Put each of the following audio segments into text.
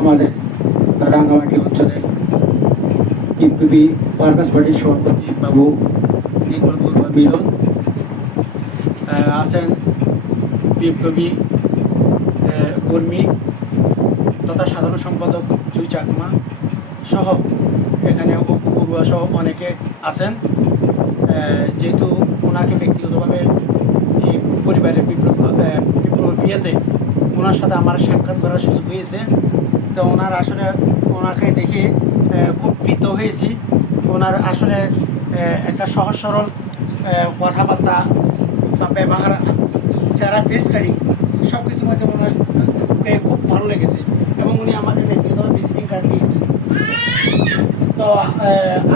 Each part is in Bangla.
আমাদের রাঙ্গামাটি অঞ্চলের বিপ্লবী ওয়ার্কার্স পার্টির সভাপতি বাবু নির্মল বড়ুয়া মিলন আছেন, বিপ্লবী কর্মী তথা সাধারণ সম্পাদক জুই চাকমা সহ এখানে বড়ুয়া সহ অনেকে আছেন। যেহেতু ওনাকে ব্যক্তিগতভাবে এই পরিবারের বিয়েতে ওনার সাথে আমার সাক্ষাৎ করার সুযোগ হয়েছে। তো ওনাকে দেখে খুব প্রীত হয়েছি। ওনার আসলে একটা সহজ সরল কথাবার্তা বা ব্যবহার, সেরা ফেস কারি সব কিছুর মধ্যে ওনারকে খুব ভালো লেগেছে এবং উনি আমাদের ব্যক্তিগতভাবে ভিজিটিং কার্ড দিয়েছেন। তো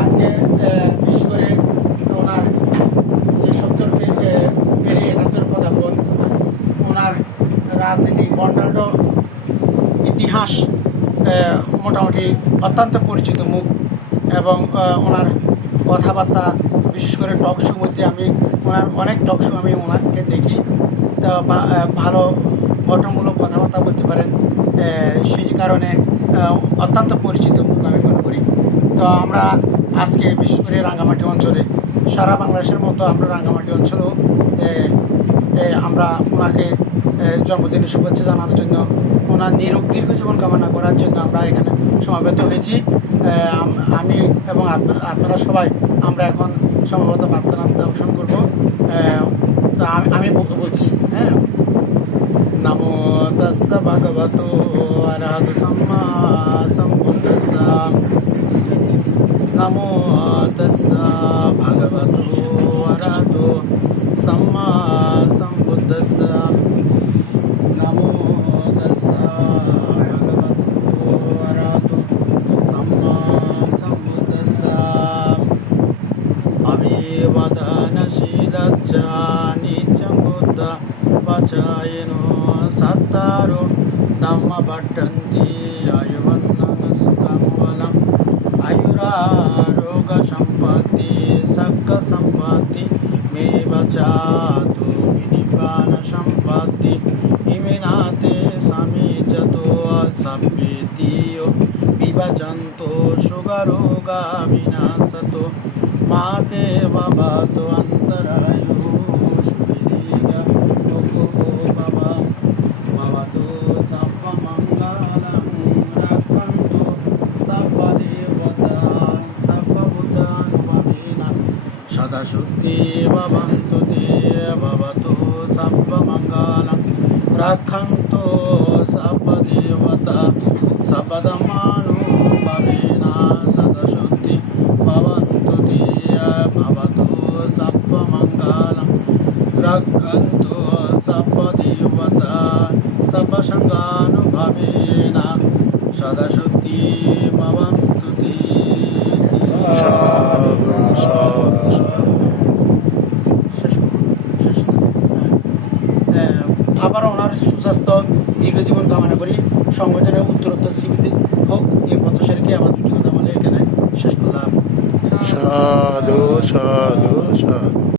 আজকে বিশেষ করে ওনার যে 70 কথা বল, ওনার রাজনীতি বর্ণাঢ্য ইতিহাস মোটামুটি অত্যন্ত পরিচিত মুখ এবং ওনার কথাবার্তা, বিশেষ করে টক শো মধ্যে ওনার অনেক টক শো আমি ওনাকে দেখি। তো ভালো গঠনমূলক কথাবার্তা বলতে পারেন, সেই কারণে অত্যন্ত পরিচিত মুখ আমি মনে করি। তো আমরা আজকে বিশেষ করে রাঙ্গামাটি অঞ্চলে, সারা বাংলাদেশের মতো আমরা রাঙ্গামাটি অঞ্চলেও আমরা ওনাকে জন্মদিনের শুভেচ্ছা জানানোর জন্য, ওনার দীর্ঘ জীবন কামনা করার জন্য আমরা এখানে সমাবেত হয়েছি। আমি এবং আপনারা সবাই আমরা এখন সম্ভবত প্রার্থনাতে অংশগ্রহণ করবো। তা আমি বলছি, হ্যাঁ, নমো তাস্সা ভগবতো আরহতো সাম্মা সম্বুদ্ধাস্সা, নমো তাস্সা ভগবতো আরহতো সাম্মা সম্বুদ্ধাস্সা, নমো তাস্সা ভগবতো আরহতো সাম্মা সম্বুদ্ধাস্সা, অভিবাদনশীলস্য নিত্যং বুদ্ধ পচায়নো সত্তারো ধম্মপঠন্তি আয়ুবন্ধন সুখং বলম আয়ুরারোগ্য সম্পত্তি সক্খ সম্পত্তি মে বচাতু বিনিব্বান সম্পত্তি ইমিনাতে সমিজতো সব্যেতিও বিভজন্তো সুগরোগা বিনাশতো মাতে ভবতু অন্তরায়ু সুখীদীর্ঘ বাবা ভবতু সর্বমঙ্গলং রক্ষন্তু সর্বদেবতা সর্বভূতানুভবেন সদা শুদ্ধি ভবন্তু তে ভবতু সর্বমঙ্গলং রক্ষন্তু সর্বদেবতা সর্বধর্মানুভবেন সদা শুদ্ধি ভবন্তু তে ভবতু সর্বমঙ্গলং রক্ষন্তু সর্বদেবতা সর্বসঙ্গানুভবেন সদা শুদ্ধি ভবন্তু তে। আবারও ওনার সুস্বাস্থ্য দীর্ঘজীবন কামনা করি, সংগঠনের উত্তরোত্তর স্বীকৃতি হোক, এই প্রত্যাশা রেখে আমার দুটি কথা বলে এখানে শেষ করলাম। সাধু সাধু সাধু।